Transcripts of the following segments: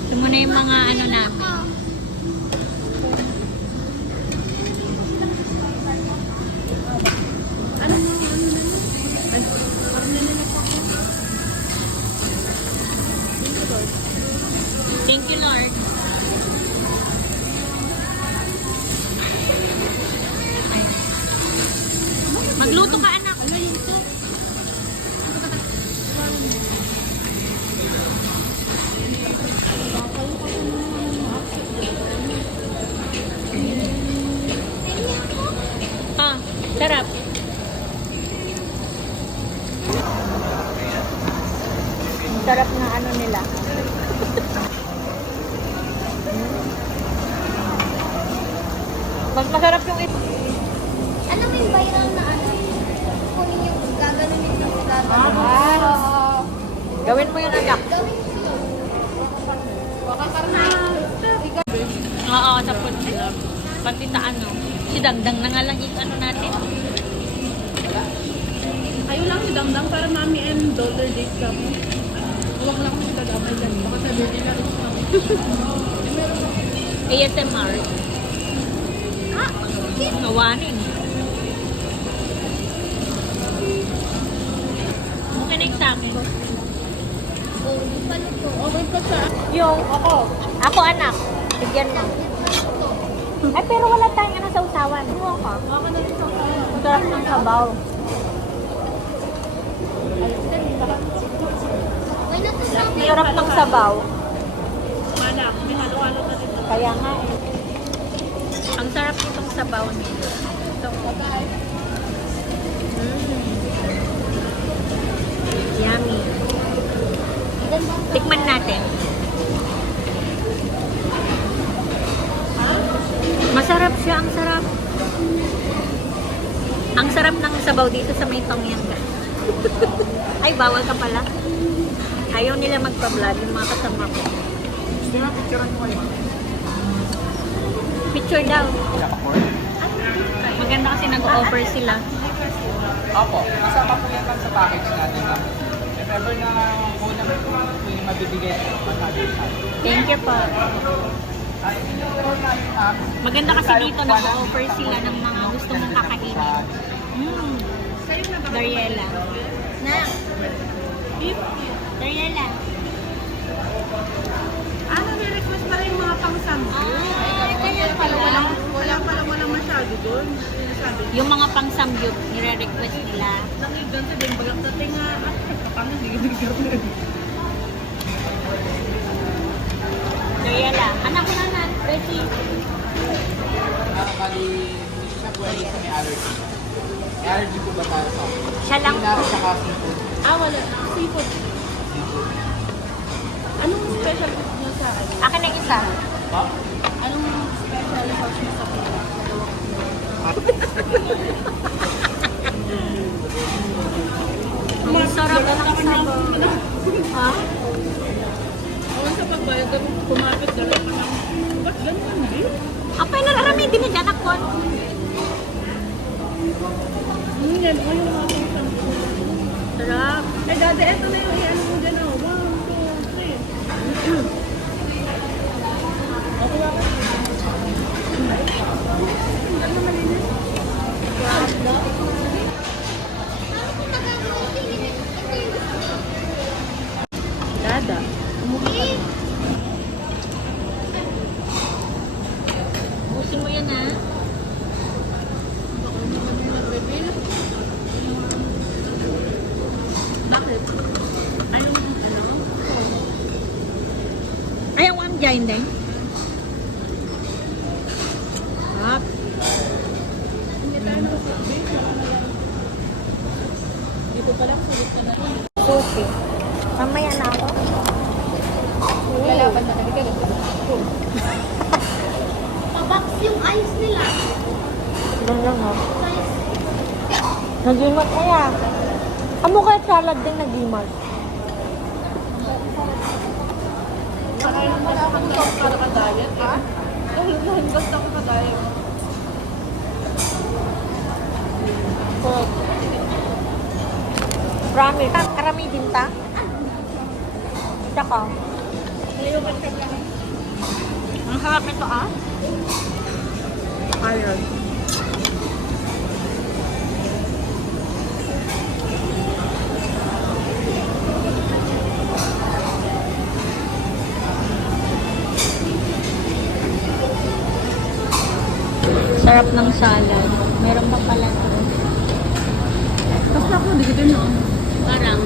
Ito muna yung mga ano namin. Thank you, Lord. Magluto ka, anak. Ah, sarap. Sarap na ano nila. Mas masarap yung ito. Ano may viral na ano? Kunin yung gaganunin yung gaganunin. Gawin mo yun, anak. Gawin mo yun. Oo, sa food sila. Pati sa ano. Si Dangdang na nga lang yung ano natin. Ayaw lang si Dangdang para mommy and daughter date ka mo. Huwag lang ako magkagabay dyan. Baka sabihin nila rin sa ASMR. Ah, nawanin. Okay na sa akin. Oh, paluto. Okay pa sa Yung, ako anak. Bigyan mo. Ay, pero wala tayong ano sa usawan. Buwan ka. Baka na rin sa Ang sarap ng sabaw. May natusap. Ang sarap ng sabaw. Manak, may halo-halo na rin. Kaya nga eh. Ang sarap nitong sabaw nila. Ito. Yummy. Tikman natin. Masarap siya, ang sarap. Ang sarap ng sabaw dito sa may Tongyang. Ay, bawal ka pala. Ayaw nila magpa-vlog yung mga kasama ko. Gusto nyo picturean mo kayo? Picture daw. Pinaka-core? Maganda kasi nag-offer sila. Opo, kasama po yan lang sa package natin. If ever na phone number po, yung mabibigay sa Thank you po. Ay, hindi ko na yung app. Maganda kasi dito nag-offer sila ng mga gusto mong kakainin. Dariela. Na. Dariela. Ano, may request pa rin yung mga pang-samgyup. Ay, kaya pala. Walang masyado doon. Sinasabi. Yung mga pang-samgyup, nire-request nila. Nangigan sa din, bagang tatay nga, kapangin, hindi gabigyan. Dariela. Anak ko na na. Ready? Bali, siya po ay may allergy. May allergy po ba tayo sa akin? Siya lang Hindi na po. siya seafood. Wala. Seafood. Anong special nyo sa ano? Akin na isa. Ha? Anong special sauce nyo sa pila? Ang sarap ng sabaw. Ha? Awan sa pagbayad, kumapit ka lang naman. Ba't ganun hindi? Apay nararami din na dyan ako. Yan, o yung mga pang-samgyup. Sarap. Eh, dati, eto na yung i-ano mo dyan, 1, 2, 3. Okay ba ka? Ano malinis? Dada. Busin mo yan ha. Bakit? Ayaw mo ano? Ayaw ang jain din. Sarap. Dito pa lang, sulit ka na rin. Sushi. Mamaya na ako. Lalaban na kami ka Pabox yung ice nila. Doon lang ha. Ice. Nag-imot kaya. Amo kaya salad din nag-imot. Para ka-diet, ha? Basta ako ka-diet. Promise. Karami din ta? Tsaka. Ang harap ito ah. Ayun. Sarap ng salad. Meron pa pala ito. Tapos ako, di ko din ako. Parang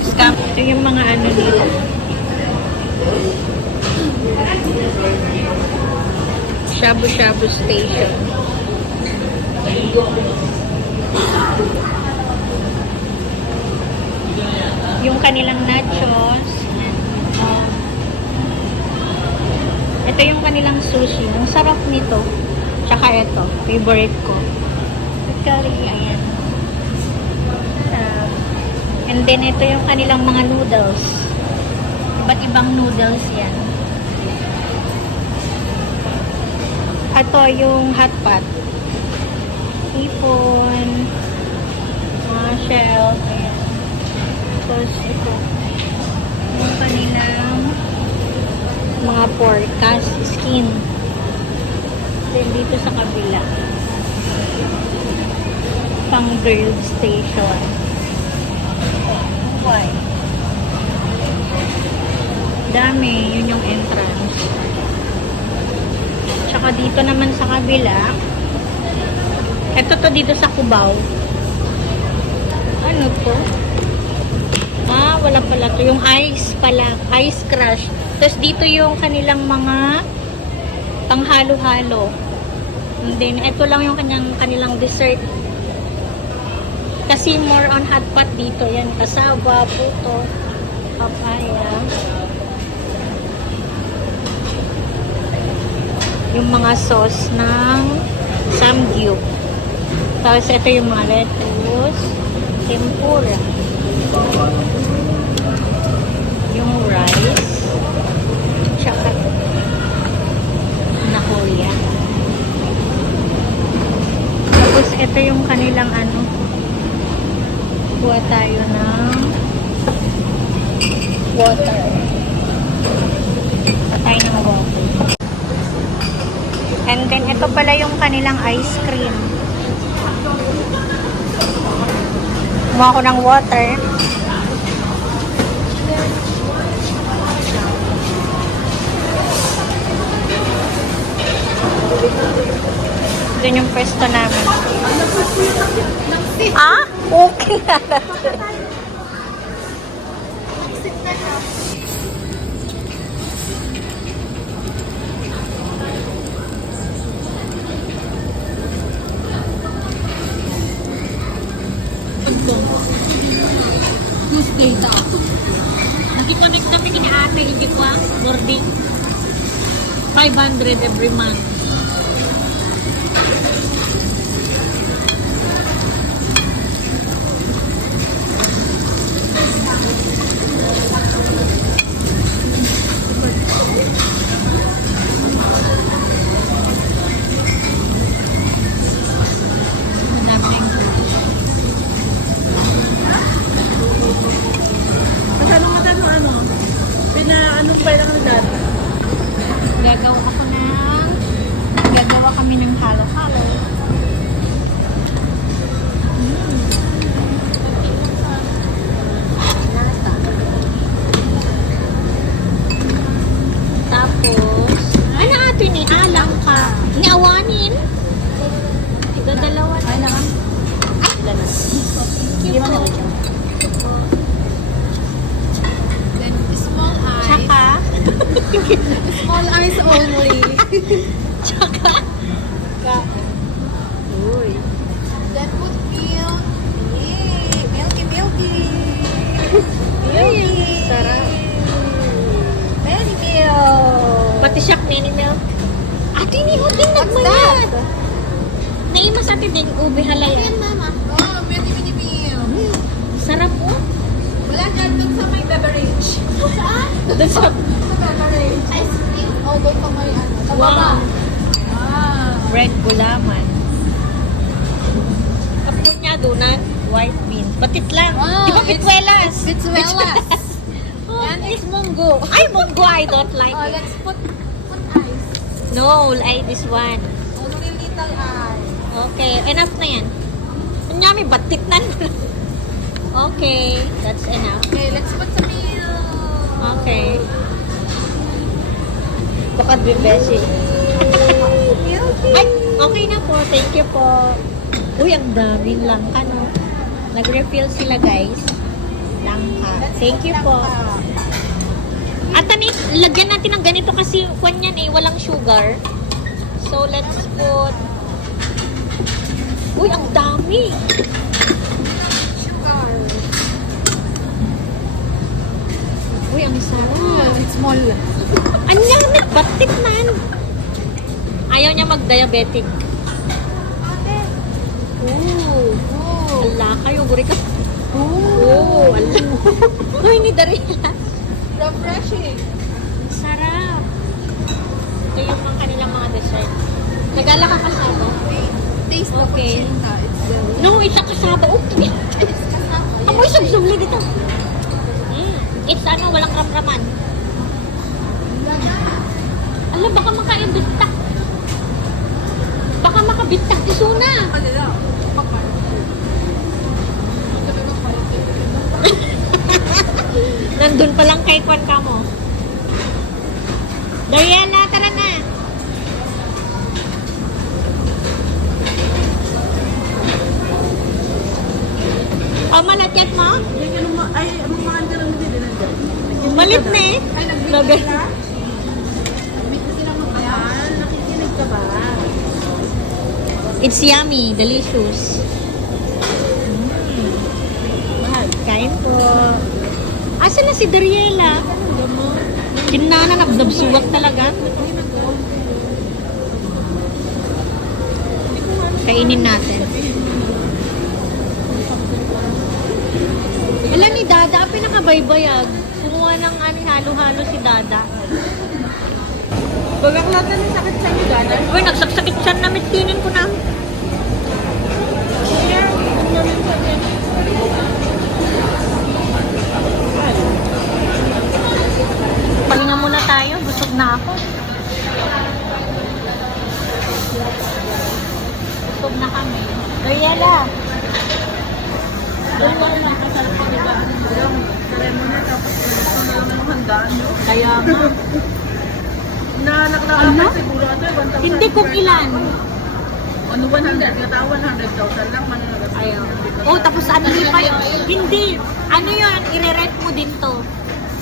scam. Ito yung mga ano nila. Shabu-shabu station. Yung kanilang nachos. Ito yung kanilang sushi. Ang sarap nito. Tsaka ito. Favorite ko. Curry. Ayan. Sarap. And then ito yung kanilang mga noodles. Iba't ibang noodles yan. Ito yung hot pot. Ipon. Mga shell. Ayan. Tapos ito. Yung kanilang mga pork, skin. Then dito sa kabila. Pang grilled station. Why? Dami. Yun yung entrance. Tsaka dito naman sa kabila. Ito to dito sa Cubao. Ano to? Ah, wala pala to. Yung ice pala. Ice crush. Tapos dito yung kanilang mga panghalo-halo. And then, ito lang yung kanilang dessert. Kasi more on hot pot dito. Yan, kasaba, puto, papaya. Yung mga sauce ng samgyup. Tapos ito yung mga lettuce, tempura. Yung rice. Tsaka nakuya. Tapos ito yung kanilang ano. Kuha tayo ng water. Kuha tayo ng water. And then ito pala yung kanilang ice cream. Kumuha ko ng water. Doon yung pwesto namin. Ah? Okay na. Tuesday ta. Nakikonnect kami ni ate, hindi ko boarding. 500 every month. Anong pwede kang dati? Gagawa kami ng halo-halo. Nasa. Tapos, ano ate ni? Alang ka. Niawanin? Dadalawa na. Ay, naman. Ilan na? Hindi mo na. Then, small eyes. Tsaka, Small eyes only. tsaka, uy. Then, put milk. Yay! Milky, milky. Uy, sarap. Very milk. Pati siya mini milk. Ate ni Udin nagmayad. Naimas ate din ube halaya. Ayan, mama. Oh, very milk. Sarap po. Wala ka dun sa may beverage. Saan? Doon sa... Sa beverage. Ice cream. Oh, doon pa may ano. Sa baba. Wow. Ah. Red gulaman. Kapun niya doon white beans. Batit lang. Wow, Di ba bitwelas? Bitsuelas. Oh, And it's munggo. ay, munggo. I don't like Oh, it. let's put ice. No, I this one. Only little ice. Okay, enough na yan. Kunyami, batit na. Okay, that's enough. Okay, let's put some milk. Okay. Baka bibesi. Ay, okay na po. Thank you po. Uy, ang daming langka, no? Nag-refill sila, guys. Langka. Thank you po. At tani, lagyan natin ng ganito kasi kwan yan eh, walang sugar. So, let's put... Uy, ang dami! Sugar. Uy, ang sarap. It's small. Ang yamit, batik man. Ayaw niya mag-diabetic. Ooh. Oh. Ala kayo, guri ka. Oh, ala. Uy, ni Darila. Refreshing. Sarap. Ito yung mga kanilang mga dessert. Nagala ka kasama? Taste the Okay. kuchinta. It's very... No, isa kasama. Okay. It's kasama. Amoy sub-subli dito. It's ano, walang ramraman. Alam, baka makaibittak. Baka makabittak si Suna. Nandun pa lang kay Kwan ka mo. Dariana, tara na. O, malatyat mo? Ay, ang mga andiyan ang hindi nandiyan. Malit na eh. Ay, nag-mix Lagay. sila? Nag-mix sila ng kaya? Nakikinig ka ba? It's yummy, delicious. Kain po. Asa na si Dariela? Kinana, nabsuwak talaga. Kainin natin. Wala ni Dada, pinakabaybayag. Kumuha ng halo-halo si Dada. Bagaklatan ng sakit sa inyo, Dada. Uy, nagsaksakit siya na mitinin ko na. Palinga muna tayo, busog na ako. Busog na kami. Dariela. Kaya nga. Ano? Siguro ito, 1,000. Hindi kung ilan. Ano 100? Kata 100,000 lang. Ayaw. Oh, tapos ano pa yun? Hindi. Ano yun? Ire-rent mo din to.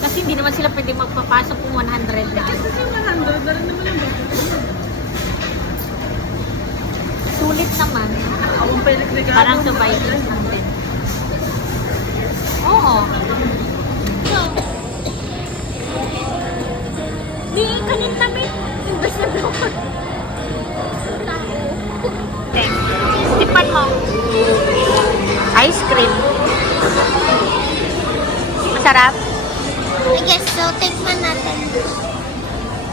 Kasi hindi naman sila pwede magpapasok kung 100 na. Kasi 100, dala naman ang bakit. Sulit naman. Awang pa-electric. Parang sa Vikings lang din. Oo. Di, kanin kami. Imbes na brown. Tipan mo. Ice cream. Masarap? I guess so. Tikman natin.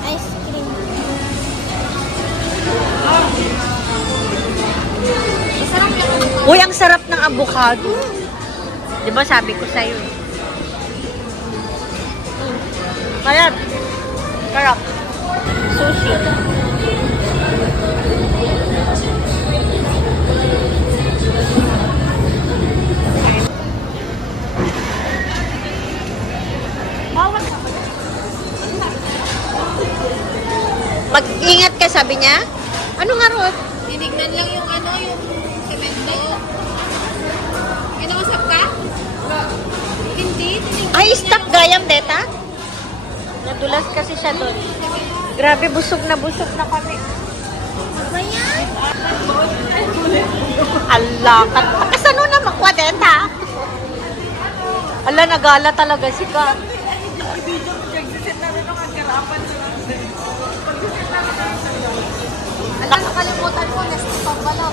Ice cream. Masarap lang. Uy, ang sarap ng avocado. Di ba sabi ko sa'yo? Sarap. Sarap. Sushi. Mag-ingat ka, sabi niya. Ano nga, Ruth? Tinignan lang yung ano, yung semento. Kinausap ka? Hindi, tinignan. Ay, stop gayam, Deta. Nadulas kasi siya doon. Grabe, busog na kami. Ba yan? Allah, kasano na makwa, Deta? Allah, nagala talaga si Ka. Alam, nakalimutan ko, nasa pala.